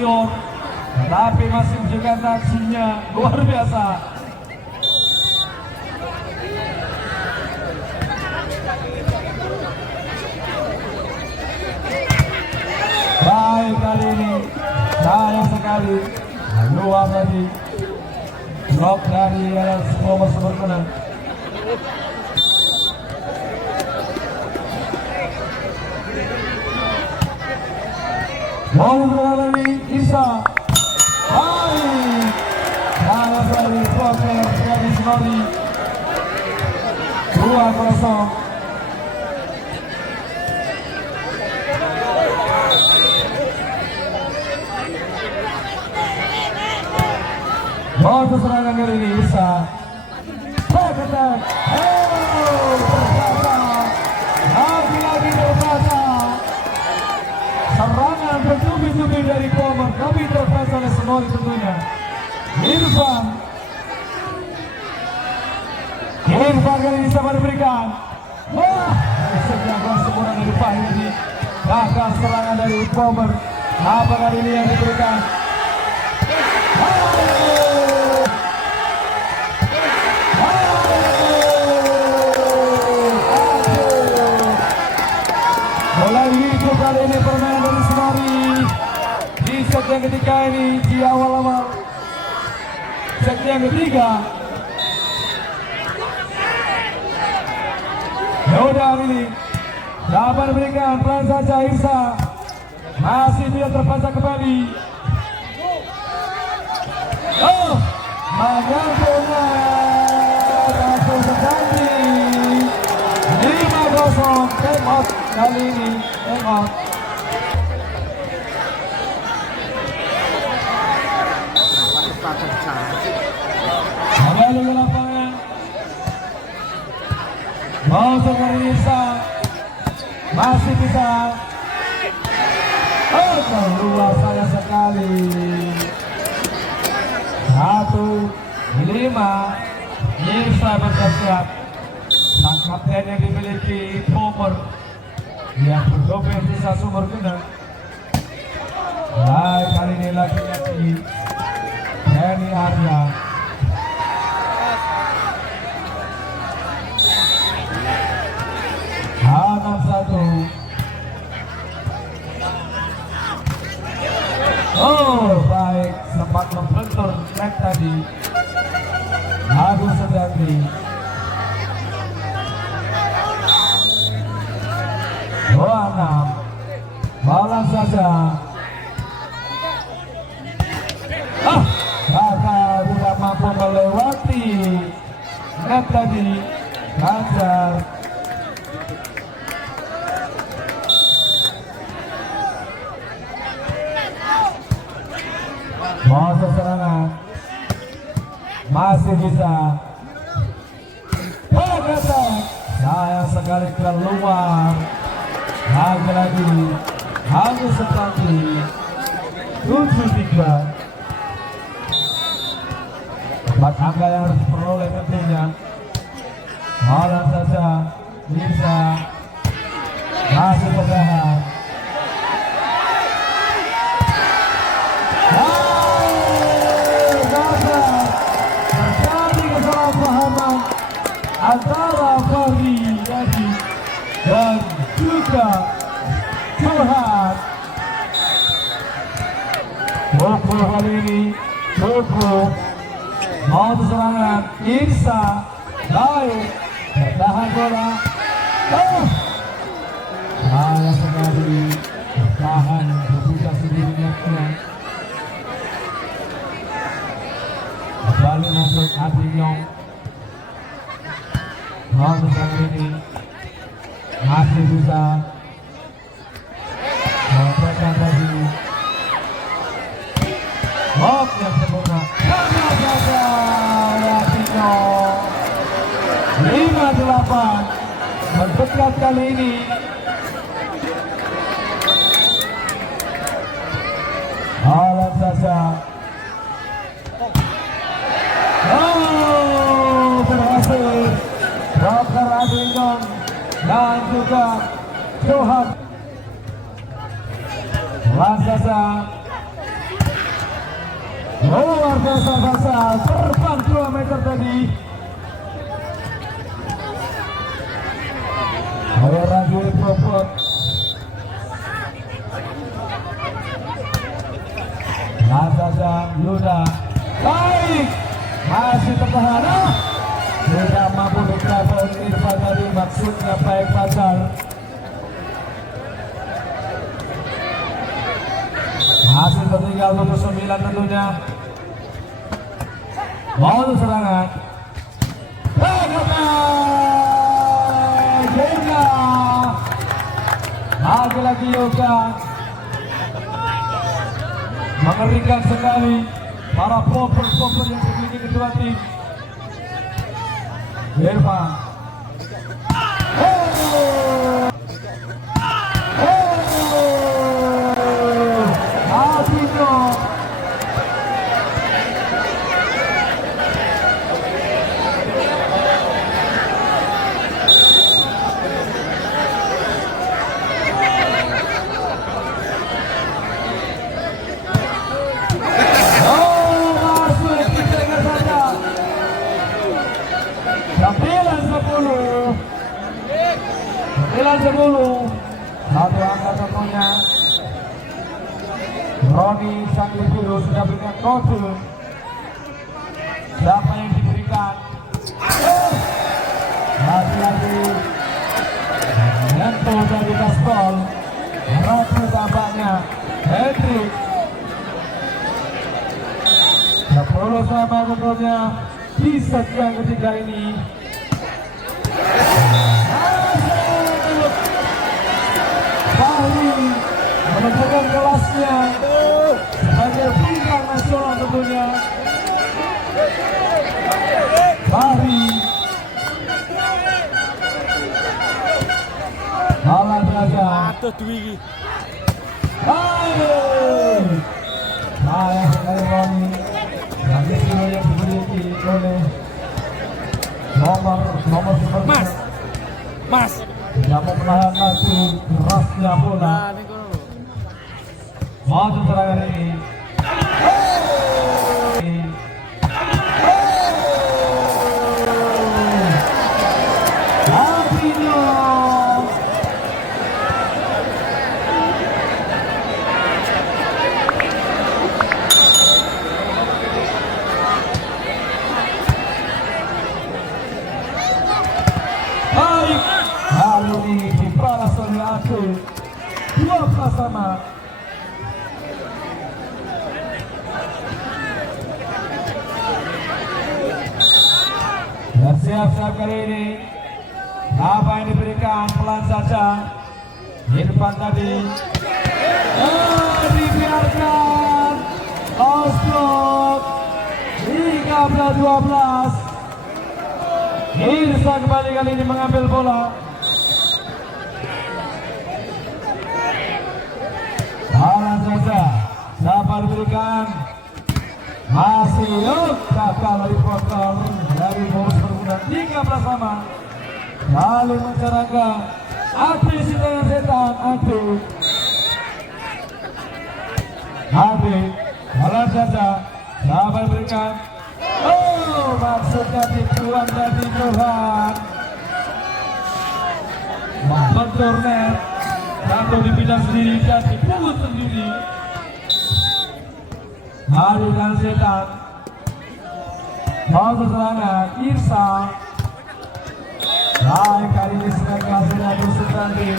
senior, tapi masih menunjukkan aksinya luar biasa. Baik kali ini, sayang sekali luar tadi blok dari Thomas berkenan. Bola berlari Isa. Baik, sayang sekali bloker dari Sinori. 2-0. Bola serangan kali ini Isa. Terkata, terkata, lagi-lagi terkata. Serangan bertubi-tubi dari Pomar, tapi terkata oleh Sinori tentunya. Irfan kali ini sama diberikan. Wah, sejak sempurna dari Fahri. Gagal serangan dari Pomar. Apa kali ini yang diberikan? Mulai hidup kali ini permainan dari Sinori di set yang ketiga ini, di awal-awal set yang ketiga. Yaudah ini dapat diberikan pelan saja Irsa, masih tidak terbaca kembali. Oh, menyentuhnya langsung terjadi 5-0. Time out kali ini, time out. Kembali ke lapangan. Mau sekali Irsa, masih bisa. Oh, keluar saya sekali. 1-5. Irsa bersiap. Sang kapten yang dimiliki Pomar yang berdobel sisa sumber kena. Baik kali ini lagi-lagi Denny Arya. Hanam 1. Oh, baik, sempat membentur net tadi. Agus Sedangdi. Oh, 6. Balas saja. Kakak tidak mampu melewati net tadi. Hajar. Masa serangan masih bisa. Berkata sayang sekali keluar. Lagi-lagi Agus Sedangdi 7-3. 4 angka yang harus diperoleh tentunya. Malam saja bisa masih bertahan. Terjadi kesalahpahaman antara Fahri Yadi dan juga Tuhan. Boko kali ini, Boko mau serangan Irsa. Baik, bertahan bola. Sayang sekali bertahan berbuka sendirinya. Kembali masuk Adinyong. Mau serangan ini masih bisa memberikan tadi. Blok yang sempurna. Karena saja Adinyong 5-8 mendekat kali ini. Alat saja. Oh, berhasil. Dr. Adinyong dan juga Johan. Alat saja. luar biasa serban 2 meter tadi. Oleh Rajul Propot. Saja Yuda baik masih tertahan, tidak mampu dicapai Irfan tadi, maksudnya baik pasal. Masih tertinggal 29 tentunya. Mau serangan Yoga, lagi-lagi Yoga. Mengerikan sekali para popper yang dimiliki kedua tim. Irfan. Adino. Satu angka tentunya. Roni Sanglipiru sudah berikan kode. Siapa yang diberikan? Hati-hati. Menyentuh dari gaspol. Ratu tampaknya Hendrik. 10 sama tentunya di set yang ketiga ini. Bahri menunjukkan kelasnya sebagai bintang nasional tentunya. Bahri malah belajar. Baik. Sayang sekali Roni. Dan itu yang dimiliki oleh nomor Mas. Tidak mau menahan lagi kerasnya bola. Maju serangan ini. Adino. Baik. Kali ini dibalas oleh Ade. 12 sama. Dan siap-siap kali ini. Apa yang diberikan pelan saja. Irfan tadi. Dibiarkan. Osblok. 13-12. Irsa kembali kali ini mengambil bola. Bola saja. Siapa diberikan? Masih gagal dari Porter dari bonus perbudan 13 sama. Lalu mencerahkan Ade Sintangan Setan. Ade bola saja. Siapa diberikan? Oh, maksudnya dibuang dari Johan. Membentur net. Jatuh dipindah sendiri dan dipungut sendiri. Ade dan Setan. Mau serangan Irsa. Baik, kali ini sedang hasilnya Dusun Randy.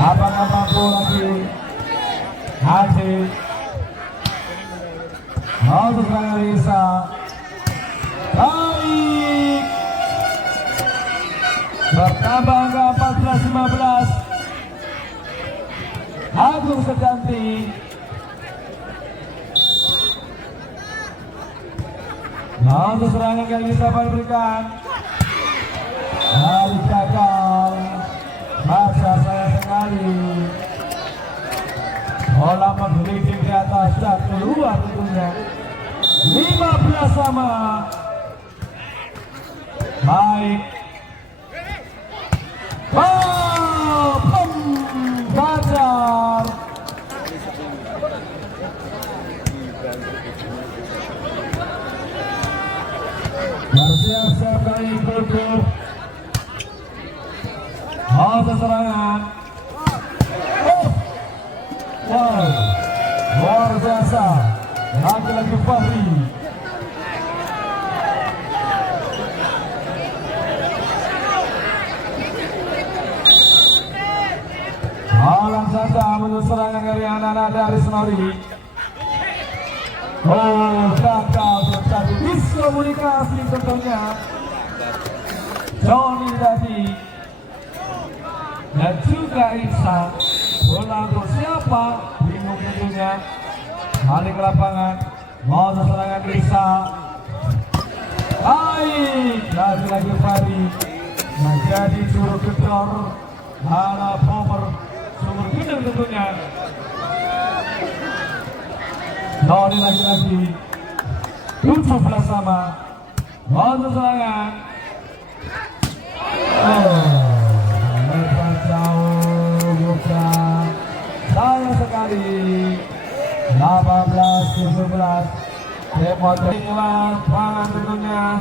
Apakah mampu lagi Haji? Mau serangan Irsa. Baik. Bertambah angka 14-15. Agung Sedanti. Mau serangan kali ini siapa diberikan? Dari gagal. Masa saya sekali. Bola menggelitik di atas dan keluar tentunya. 15 sama. Baik. Wow, luar biasa. Lagi-lagi Fahri. Alam saja menuju serangan dari anak-anak dari Senori. Oh, gagal terjadi miskomunikasi tentunya. Johnny tadi dan juga Irsa. Bola untuk siapa? Bingung tentunya. Balik ke lapangan. Mau serangan Irsa. Baik, lagi-lagi Fahri menjadi juru gedor ala Bomber. Sumber gedor tentunya. Johnny lagi-lagi 17 sama. Mau serangan. Jauh bukan sayang sekali. 18-17 Demot keluar pangan tentunya.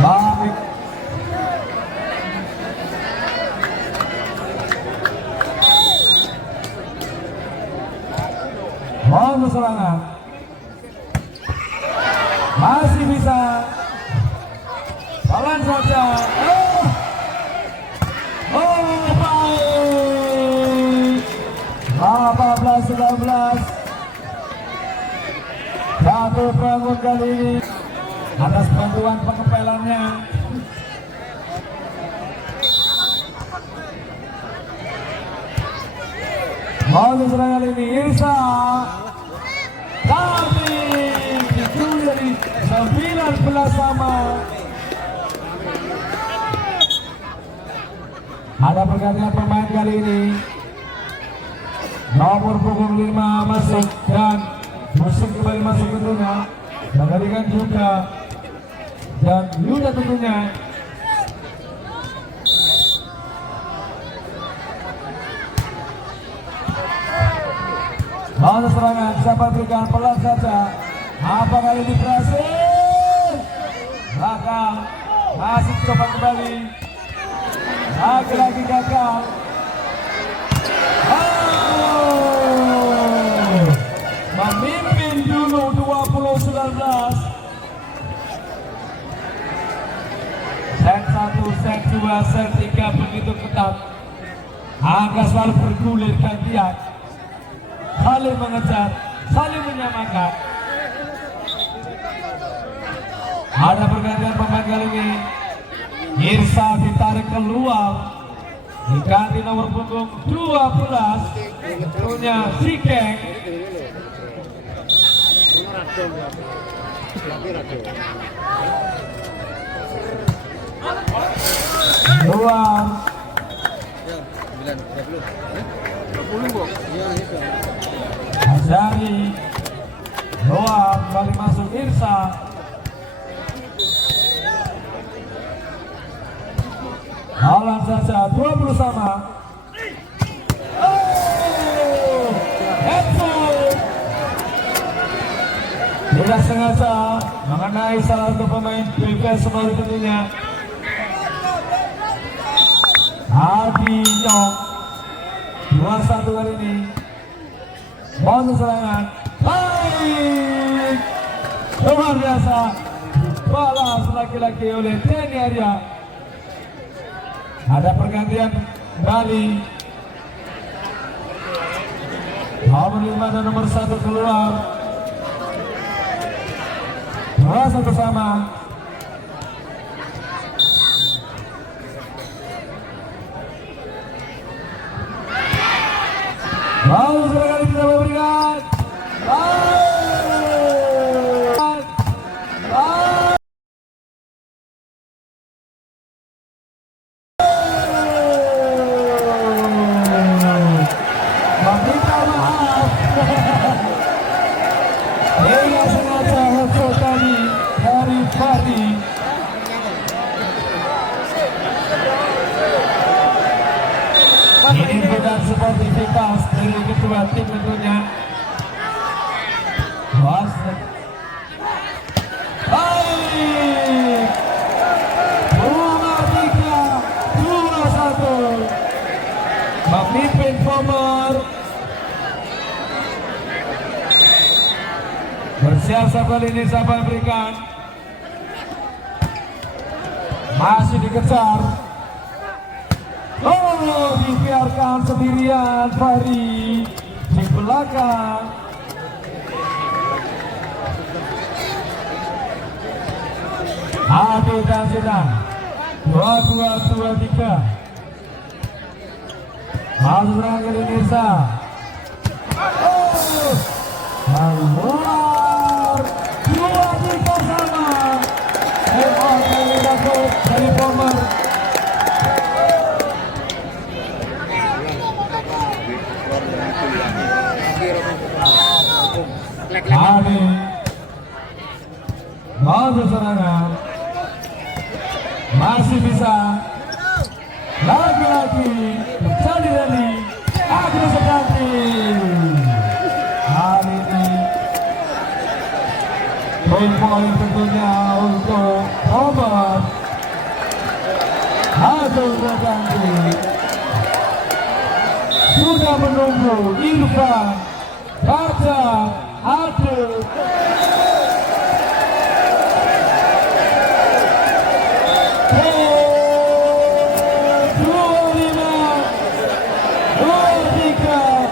Baik. Mau serangan. Masih bisa. Pelan saja. Baik. 18-19. Satu bangun kali ini atas bantuan pengepelannya. Mau serangan ini Irsa. Tapi itu dari 19 sama. Ada pergantian pemain kali ini. Nomor punggung 5 masuk dan musik kembali masuk tentunya. Menggantikan juga dan Yuda tentunya. Mau serangan, siapa berikan pelan saja. Apa kali ini berhasil? Belakang, masih coba kembali. Lagi-lagi gagal. Memimpin dulu 20-19. Set 1, set 2, set 3 begitu ketat. Angka selalu bergulir gantian. Saling mengejar, saling menyamakan. Ada pergantian pemain kali ini. Irsa ditarik keluar, diganti nomor punggung 12 tentunya Sikeng. Keluar Azari, luar kembali masuk Irsa. Alam saja 20 sama. Tidak sengaja mengenai salah satu pemain BPS Senori tentunya. Adi Nyong 21 kali ini. Mau serangan. Baik. Luar biasa. Balas lagi-lagi oleh Denny Arya. Ada pergantian kembali. Nomor 5 dan nomor 1 keluar. 2-1 sama. Lalu sekali kita memberikan. Meminta maaf. Dia sengaja hujung tadi dari Fahri. Ini bukan sportivitas dari ketua tim tentunya. Bersiap-siap kali ini siapa yang berikan? Masih dikejar. Oh, dibiarkan sendirian Fahri di belakang. Ade dan Zidane 2-2-2-3. Masuk serangan kali Nisa. Oh, keluar 2-3 sama. Hebat kali Datuk dari Bomber. Ade masuk serangan. Masih bisa. Lagi-lagi terjadi dari Agus Sedanti. Hari ini poin tentunya untuk Robert Agus Sedanti. Sudah menunggu Irfan Baca Adil. Hey!